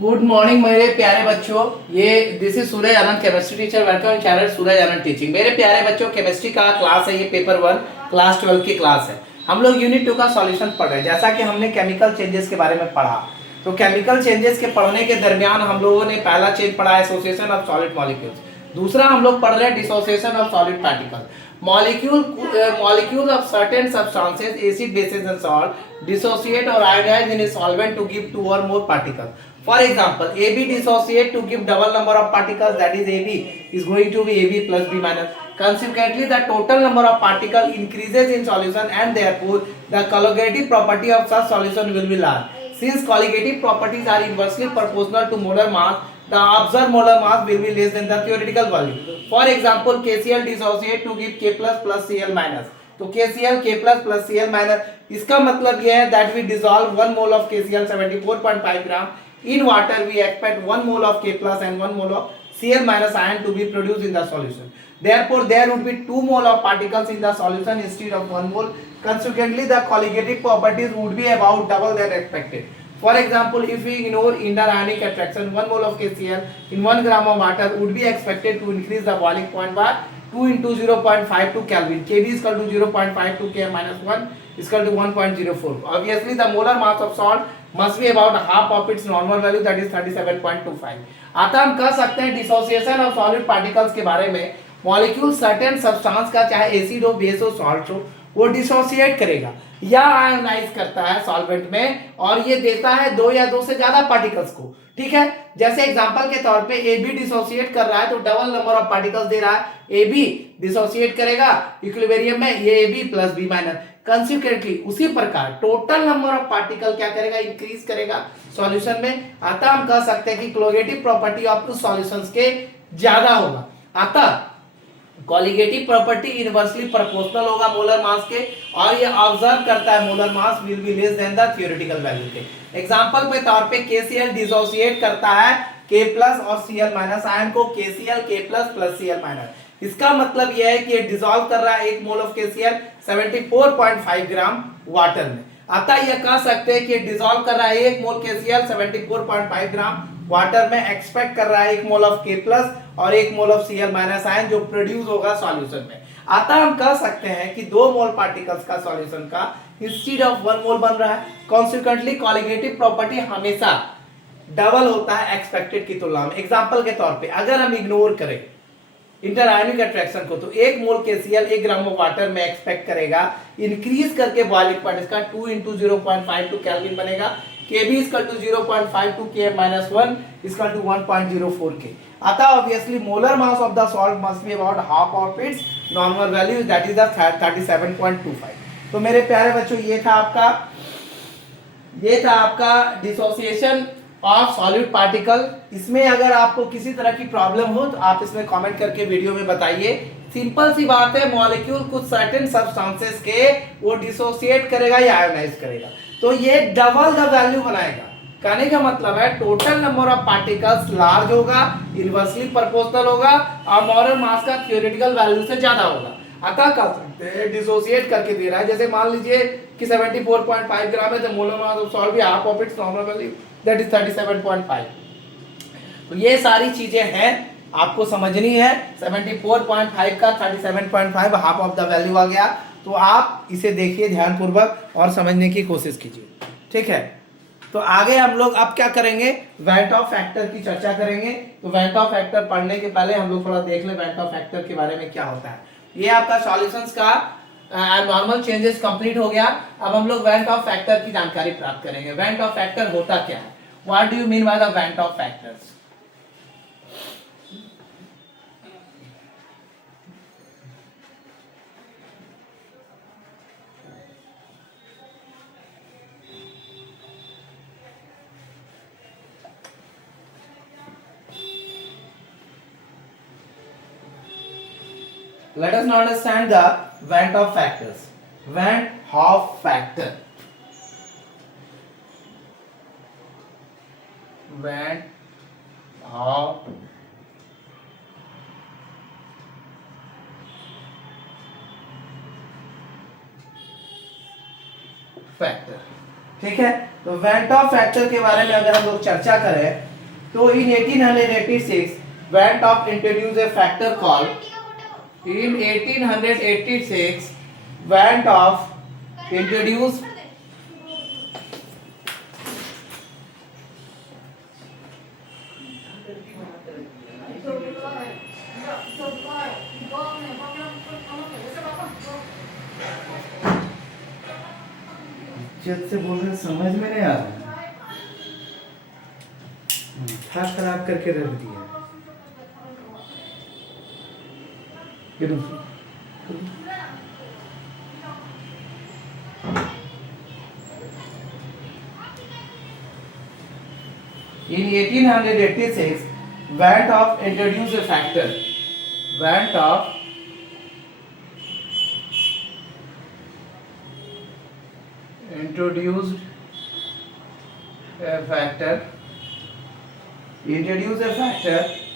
Good morning मेरे प्यारे बच्चों। ये this is Suraj Anand, chemistry teacher. Welcome in channel Suraj Anand teaching. मेरे प्यारे बच्चों, केमिस्ट्री का क्लास है, ये पेपर 1 क्लास 12 की क्लास है। हम लोग यूनिट 2 का सॉल्यूशन पढ़ रहे हैं। जैसा कि हमने केमिकल चेंजेस के बारे में पढ़ा, तो केमिकल चेंजेस के पढ़ने के दरमियान हम लोगों ने पहला चेंज पढ़ा एसोसिएशन ऑफ सॉलिड मॉलिक्यूल्स। दूसरा हम लोग पढ़ रहे हैं dissociation of solid particle. Molecule of certain substances, acid, bases and salt, dissociate or ionize in a solvent to give two or more particles. For example, AB dissociate to give double number of particles, that is AB is going to be AB plus B minus. Consequently, the total number of particles increases in solution and therefore the colligative property of such solution will be large. Since colligative properties are inversely proportional to molar mass, the observed molar mass will be less than the theoretical value. For example, KCl dissociate to give K plus Cl minus. तो KCl K plus Cl minus, इसका मतलब यह है that we dissolve 1 mole of KCl 74.5 gram in water. We expect 1 mole of K plus and 1 mole of Cl minus ion to be produced in the solution. Therefore, there would be 2 mole of particles in the solution instead of 1 mole. Consequently, the colligative properties would be about double than expected. For example, if we ignore interionic attraction, 1 mole of KCl in 1 gram of water would be expected to increase the boiling point by 2 into 0.52 Kelvin. Kb is equal to 0.52 K minus 1 is equal to 1.04. Obviously, the molar mass of salt must be about half of its normal value, that is 37.25. आता हम कह सकते हैं dissociation of solid particles के बारे में। Molecule certain substance का, चाहे एसिड हो, बेस हो, सॉल्ट हो, वो डिसोसिएट करेगा या आयोनाइज करता है सॉल्वेंट में, और ये देता है दो या दो से ज्यादा पार्टिकल्स को। ठीक है, जैसे एग्जांपल के तौर पे AB डिसोसिएट कर रहा है तो double number of particles they रहा है। AB डिसोसिएट करेगा इक्विलिब्रियम में, ये AB plus B minus. Consequently उसी प्रकार टोटल नंबर ऑफ पार्टिकल क्या करेगा, इंक्रीज करेगा सॉल्यूशन में। अतः हम कह सकते हैं कि कोलिगेटिव प्रॉपर्टी ऑफ उस सॉल्यूशंस के ज्यादा होगा। अतः कॉलिगेटिव प्रॉपर्टी इनवर्सली प्रोपोर्शनल होगा मोलर मास के, और ये ऑब्जर्व करता है molar mass will be less than the theoretical value के। एग्जांपल के तौर पे KCl डिसोसिएट करता है K प्लस और Cl माइनस आयन को, KCl K plus plus Cl minus. इसका मतलब यह है कि ये डिसॉल्व कर रहा है 1 mole of KCl 74.5 gram water में। अतः यह कह सकते हैं कि डिसॉल्व कर रहा है 1 मोल KCl 74.5 ग्राम वाटर में, एक्सपेक्ट कर रहा है 1 मोल ऑफ K प्लस और 1 mole of Cl minus ion जो प्रोड्यूस होगा सॉल्यूशन में। अतः हम कह सकते हैं कि 2 मोल पार्टिकल्स का सॉल्यूशन का इंस्टेड ऑफ 1 मोल बन रहा है। कॉन्सिक्वेंटली कॉलिगेटिव प्रॉपर्टी हमेशा डबल होता है एक्सपेक्टेड की तुलना में। एग्जांपल के तौर पे अगर हम इग्नोर करें इंटरआयोनिक अट्रैक्शन को, तो 1 मोल KCl 1 ग्राम ऑफ वाटर में एक्सपेक्ट करेगा इंक्रीज करके बॉइलिंग पॉइंट इसका 2 into 0.52 केल्विन बनेगा। Kb is equal to 0.52 K minus 1 is equal to 1.04 K. अतः obviously molar mass of the salt must be about half of its normal value, that is the 37.25. तो मेरे प्यारे बच्चों, ये था आपका डिसोसिएशन ऑफ सॉलिड पार्टिकल। इसमें अगर आपको किसी तरह की प्रॉब्लम हो तो आप इसमें कमेंट करके वीडियो में बताइए। सिंपल सी बात है, मॉलिक्यूल कुछ सर्टेन सब्सटेंसेस के वो डिसोसिएट करेगा या आयोनाइज करेगा, तो ये डबल द वैल्यू बनाएगा। कहने का मतलब है total number of particles large होगा, इनवर्सली प्रोपोर्शनल होगा और मोलर मास का थ्योरेटिकल वैल्यू से ज्यादा होगा। अतः कह सकते हैं डिसोसिएट करके दे रहा है। जैसे मान लीजिए कि 74.5 ग्राम है, तो मोलर मास ऑफ सॉल्ट भी half of its normal value, that is 37.5। तो ये सारी चीजें हैं आपको समझनी है। 74.5 का 37.5 हाफ ऑफ द वैल्यू आ गया। तो आप इसे देखिए ध्यानपूर्वक और समझने की कोशिश कीजिए। ठीक है, तो आगे हम लोग अब क्या करेंगे, वेंट ऑफ फैक्टर की चर्चा करेंगे। तो वेंट ऑफ फैक्टर पढ़ने के पहले हम लोग थोड़ा देख लें वेंट ऑफ फैक्टर के बारे में क्या होता है। ये आपका सॉल्यूशंस का नॉर्मल चेंजेस कंप्लीट हो गया। अब हम लोग वेंट ऑफ फैक्टर की जानकारी प्राप्त करेंगे। वेंट ऑफ फैक्टर होता क्या है, what do you mean by the went of factors. Let us now understand the Van't Hoff factors. Van't Hoff factor. Van't Hoff factor. ठीक है, तो वेंट ऑफ फैक्टर के बारे में अगर हम लोग चर्चा करें तो इन 1886 went of introduce A factor called in 1886 went of introduce से बोल रहे समझ में नहीं आ रहा, था खराब करके रख दिया। In 1886, Van't Hoff introduced a factor. Van't Hoff introduced a factor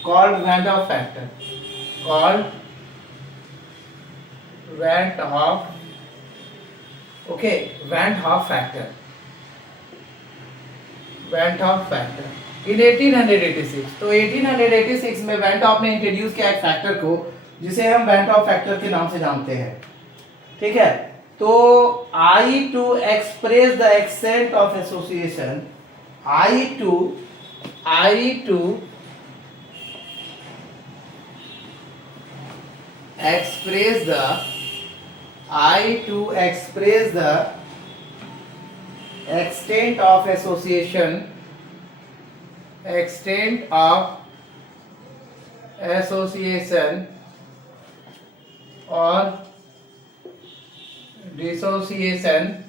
called Van't Hoff factor. Van't Hoff. Okay, Van't Hoff factor. Van't Hoff factor. In 1886, तो 1886 में वेंट ऑफ ने इंट्रोड्यूस किया एक फैक्टर को जिसे हम वेंट ऑफ फैक्टर के नाम से जानते हैं। ठीक है, तो I to express the extent of association, I to express the extent of association or dissociation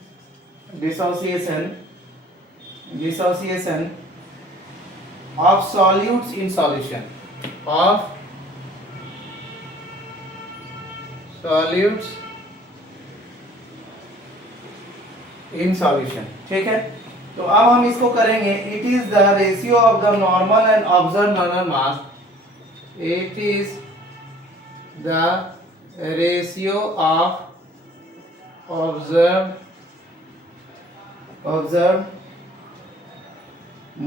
of solutes in solution, of solutes in solution। ठीक है, तो अब हम इसको करेंगे। It is the ratio of the normal and observe normal mass. It is the ratio of observed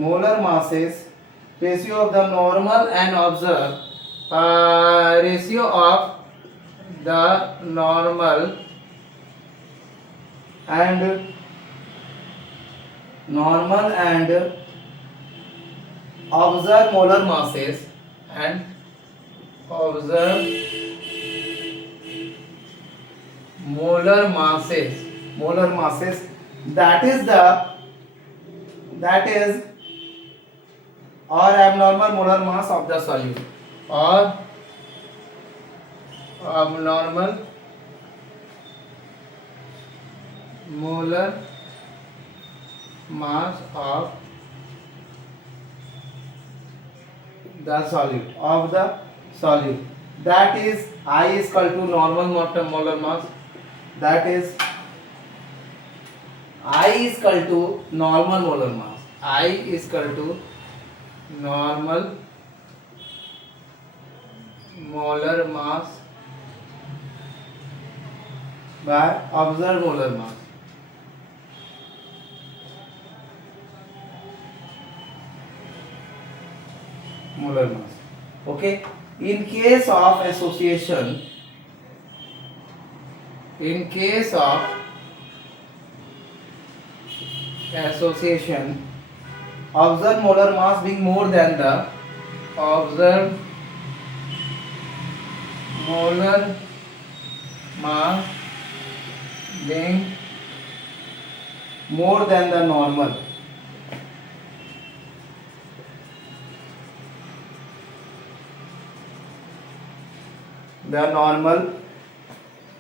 molar masses, ratio of the normal and observed ratio of the normal and observed molar masses and observed molar masses that is or abnormal molar mass of the solute, or abnormal molar mass of the solute, that is I is equal to normal molar mass, that is I is equal to normal molar mass, I is equal to normal molar mass by observed molar mass। Okay, in case of association, observed molar mass being more than the observed molar mass being more than the normal,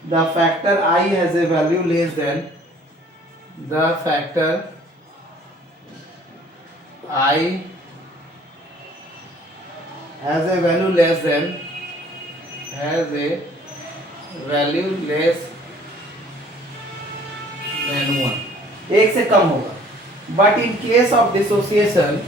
the factor I has a value less than the factor I has a value less than 1, एक से कम होगा। But in case of dissociation,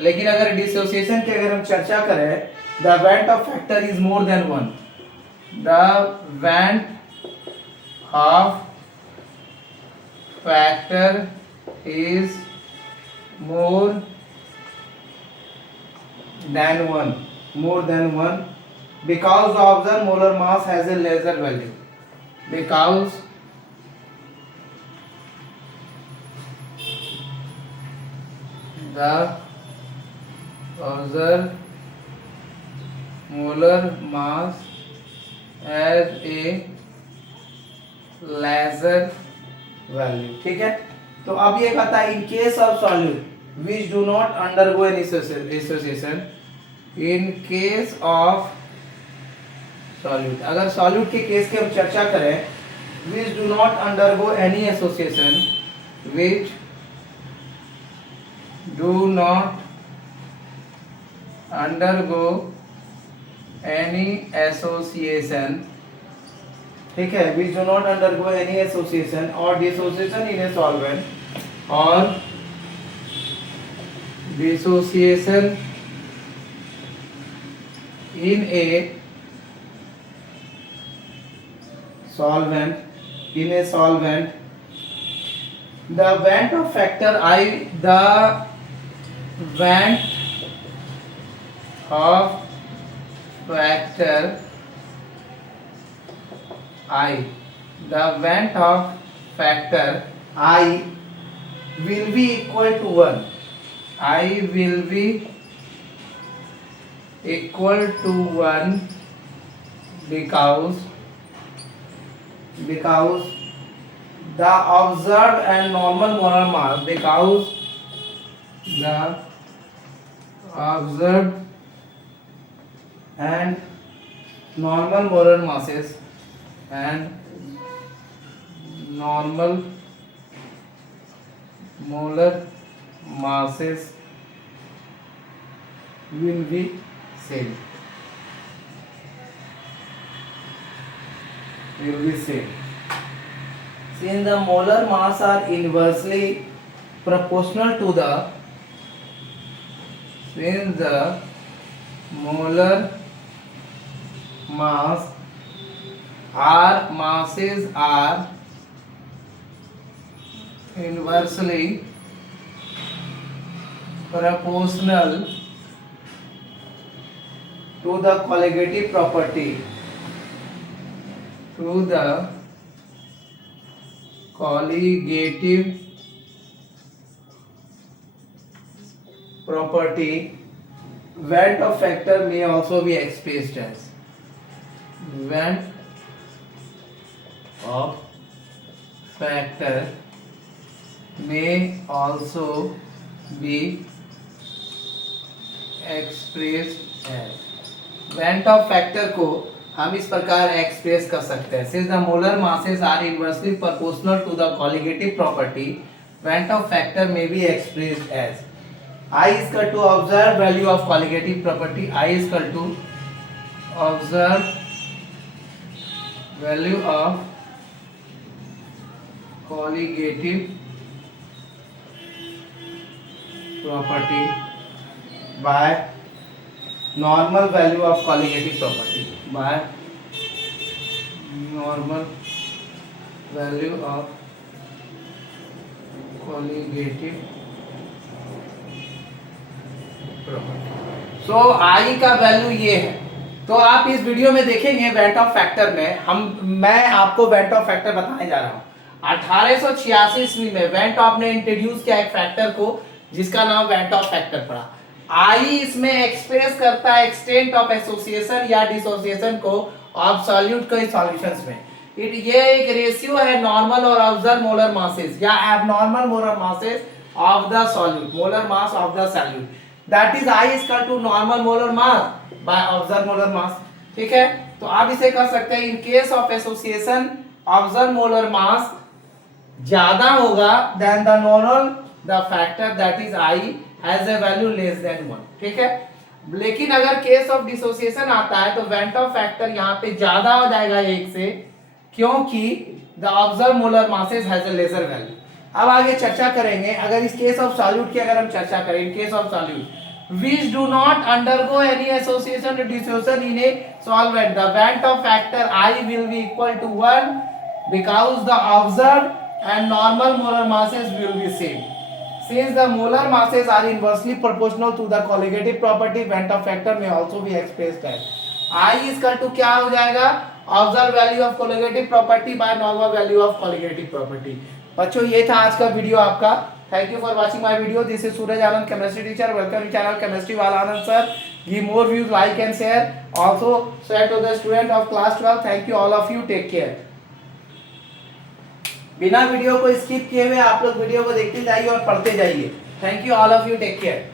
लेकिन अगर dissociation की अगर हम चर्चा करें The Van't of factor is more than 1. The Van't of factor is more than 1. More than 1 because the observed molar mass has a lesser value. Because the observed molar mass has a lesser value. ठीक है, तो अब ये कहता है इन case of solute which do not undergo an association, in case of solute, अगर solute के case की हम चर्चा करें, which do not undergo any association, which do not undergo any association, ठीक है, which do not undergo any association और dissociation in a solvent, और dissociation in A solvent, in a solvent, the Van't of factor I, the Van't of factor I, the Van't of factor I will be equal to 1. I will be equal to 1 because the observed and normal molar mass, because the observed and normal molar masses and normal molar masses will be same. Will be same. Since the molar mass are inversely proportional to the, since the molar masses are inversely proportional to the colligative property, to the colligative property, Van't of factor may also be expressed as, Van't of factor may also be expressed as, Van't of factor को हम इस प्रकार express कर सकते हैं, since the molar masses are inversely proportional to the colligative property, Van't of factor may be expressed as I is equal to observed value of colligative property, I is equal to observed value of colligative property by normal value of colligative property, by normal value of colligative property. So I का value ये है। तो आप इस video में देखेंगे went of factor में मैं आपको वेंट ऑफ फैक्टर बताने जा रहा हूँ। 1886 ईस्वी में वेंट ऑफ ने इंट्रोड्यूस किया एक फैक्टर को जिसका नाम वेंट ऑफ फैक्टर पड़ा। आई इसमें एक्सप्रेस करता है एक्सटेंट ऑफ एसोसिएशन या डिसोसिएशन को ऑफ सॉल्यूट के सॉल्यूशंस में। ये एक रेशियो है नॉर्मल और ऑब्जर्व मोलर मासेस या abnormal molar masses of the solute, molar mass of the solute, that is I is equal to normal molar mass by observe molar mass. ठीक है, तो आप इसे कह सकते हैं in case of association observe molar mass ज्यादा होगा than the normal the factor that is I has a value less than 1। ठीक है, लेकिन अगर केस ऑफ डिसोसिएशन आता है तो वेंट ऑफ फैक्टर यहाँ पे ज्यादा हो जाएगा 1 से, क्योंकि the observe molar masses has a lesser value. अब आगे चर्चा करेंगे। अगर इस केस ऑफ सॉल्यूट की अगर हम चर्चा करें, इन case of solute which do not undergo any association or dissociation in a solvent. The Van't of factor I will be equal to 1 because the observed and normal molar masses will be same. Since the molar masses are inversely proportional to the colligative property, Van't of factor may also be expressed as I is equal to क्या हो जाएगा, observe value of colligative property by normal value of colligative property. बच्चों ये था आज का video आपका। Thank you for watching my video. This is Suraj Anand, chemistry teacher. Welcome to channel chemistry वाला Anand sir. Give more views, like and share, also share to the student of class 12। Thank you all of you, take care. बिना video को skip किए हुए आप लोग video को देखते जाइए और पढ़ते जाइए। Thank you all of you, take care.